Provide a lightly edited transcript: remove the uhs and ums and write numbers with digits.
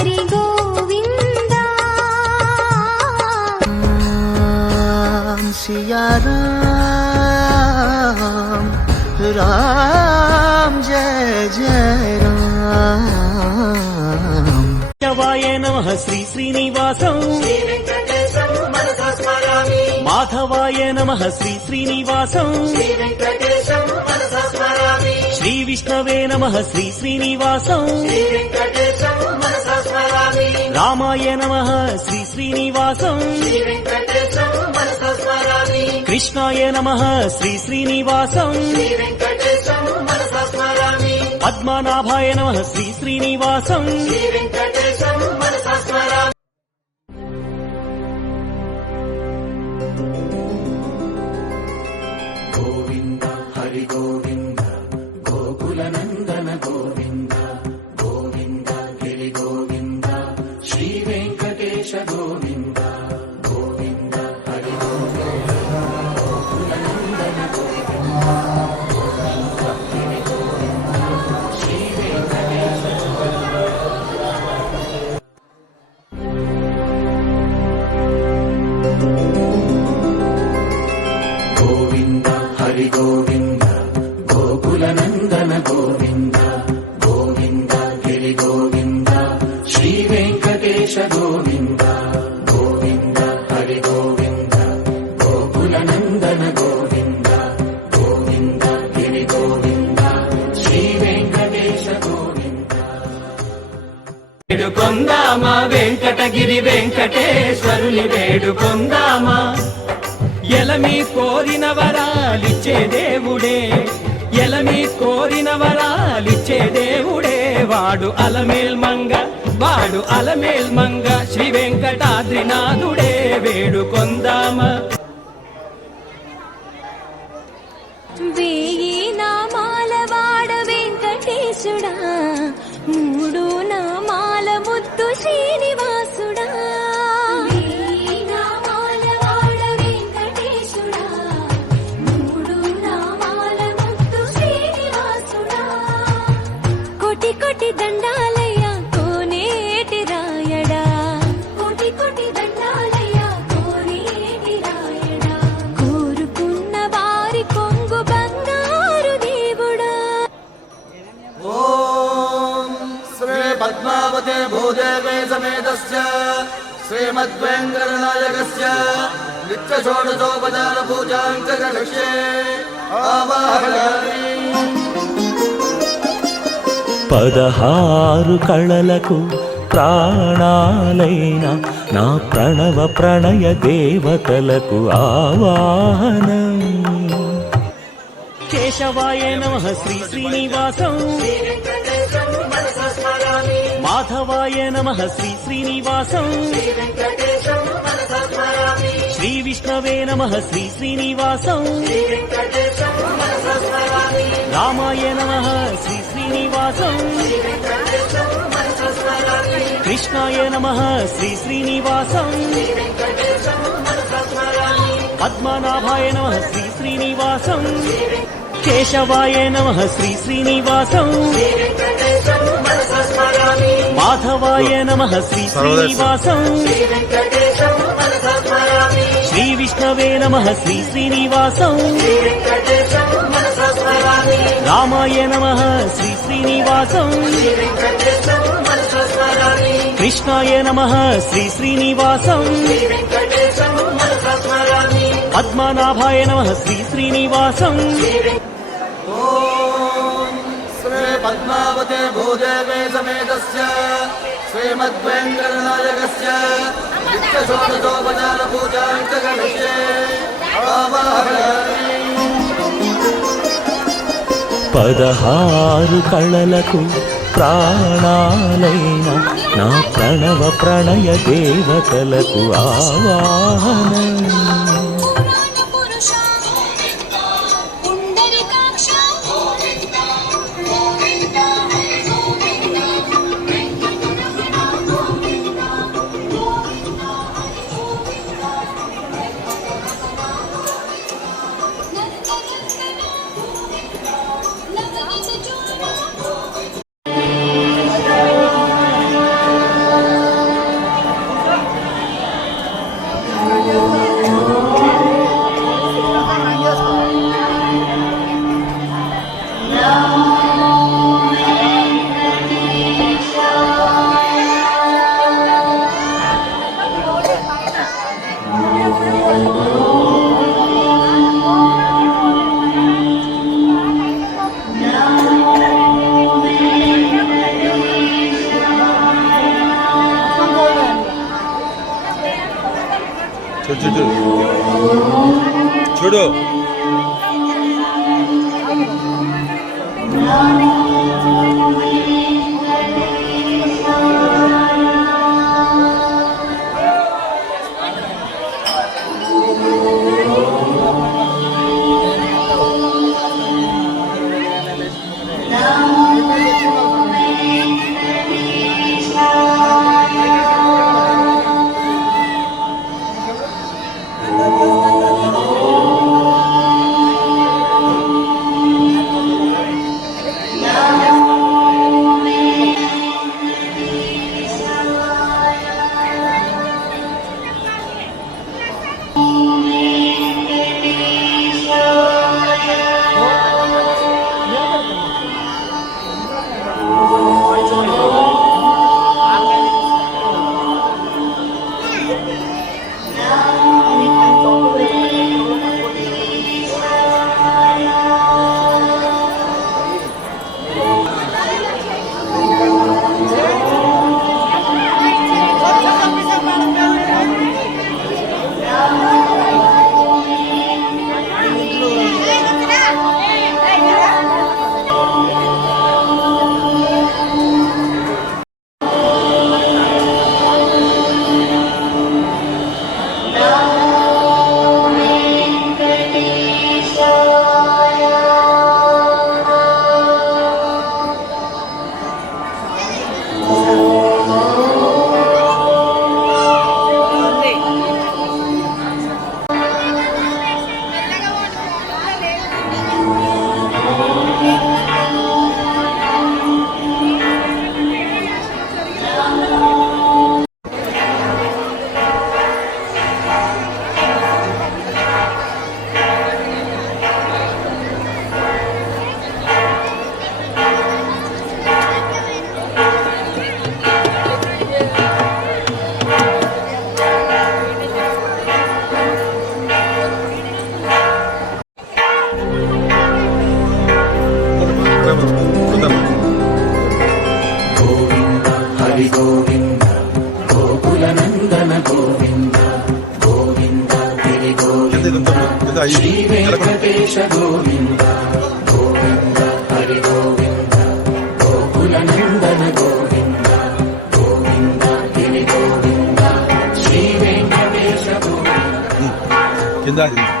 हरि गोविंद सिया राम राम जय जय राम। केशवाय नमः श्री श्रीनिवासं माधवाय नमः श्री श्रीनिवासं श्री विष्णवे नमः श्री श्रीनिवासं रामाय नमः श्री श्रीनिवासं कृष्णाय नमः श्री श्रीनिवासं पद्मनाभाय नमः श्री श्रीनिवासं गोविंद हरि गोविंद गोकुलनंदन गोविंद गोविंद गिरि गोविंद श्री वेंकटेश गोविंद गोविंद हरि गोविंद गोकुलनंदन गोविंद गोविंद गिरि गोविंद श्री वेंकटेश गोविंद हरि गोविंद गोकुलनंदन गोविंद गोविंद गिरि गोविंद श्री वेंकटेश गोविंद गोविंद हरि गोविंद गोकुलनंदन गोविंद गोविंद गिरि गोविंद श्री वेंकटेश गोविंद। वेडुकोंदामा वेंकटगिरि वेंकटेश्वरुनि वेडुकोंदामा ఎలమి కోరిన వరాలిచ్చే దేవుడే ఎలమి కోరిన వరాలిచ్చే దేవుడే వాడు అలమేల్ మంగ శ్రీ వెంకటాద్రినాథుడే వేడుకొందామా వేయి నామాల వాడ వెంకటేశుడా మూడు నామాల ముద్దు శ్రీనివాసుడా కోటి దండాలయ్యా కోనేటి రాయడా కోటి కోటి దండాలయ్యా కోనేటి రాయడా కోరుకున్న వారి కొంగు బంగారు దేవుడా। ఓం శ్రీ పద్మావతే భూదేవే సమేతస్య శ్రీమద్వేంకటనాయకస్య నిత్య షోడశోపచార పూజాం కరిష్యే ఆవాహయామి। 16 కళలకు ప్రాణాలైన నా ప్రణవ ప్రణయ దేవతలకు ఆవాహనం। కేశవాయ నమః శ్రీ శ్రీనివాసం మాధవాయ నమః శ్రీ శ్రీనివాసం శ్రీ విష్ణవే నమః శ్రీ శ్రీనివాసం రామాయ నమః శ్రీ శ్రీనివాసం కృష్ణాయ నమః శ్రీ శ్రీనివాసం పద్మనాభాయ నమః శ్రీ శ్రీనివాసం కేశవాయ నమః శ్రీ శ్రీనివాసం మాధవాయ నమః శ్రీ శ్రీనివాసం శ్రీ విష్ణవే నమః శ్రీ శ్రీనివాసం రామాయ నమః శ్రీ శ్రీనివాసం కృష్ణాయ నమః శ్రీ శ్రీనివాసం పద్మనాభాయ నమః శ్రీ శ్రీనివాసం। ఓం శ్రీ పద్మావతే భూదేవే సమేతస్య శ్రీమద్వేంకటనాయకస్య నిత్య షోడశోపచార పూజాం కరిష్యే ఆవాహయామి। 16 కళలకు ప్రాణాలైన నా ప్రణవ ప్రణయ దేవతలకు ఆవాహనం। చూడు చూడు కింద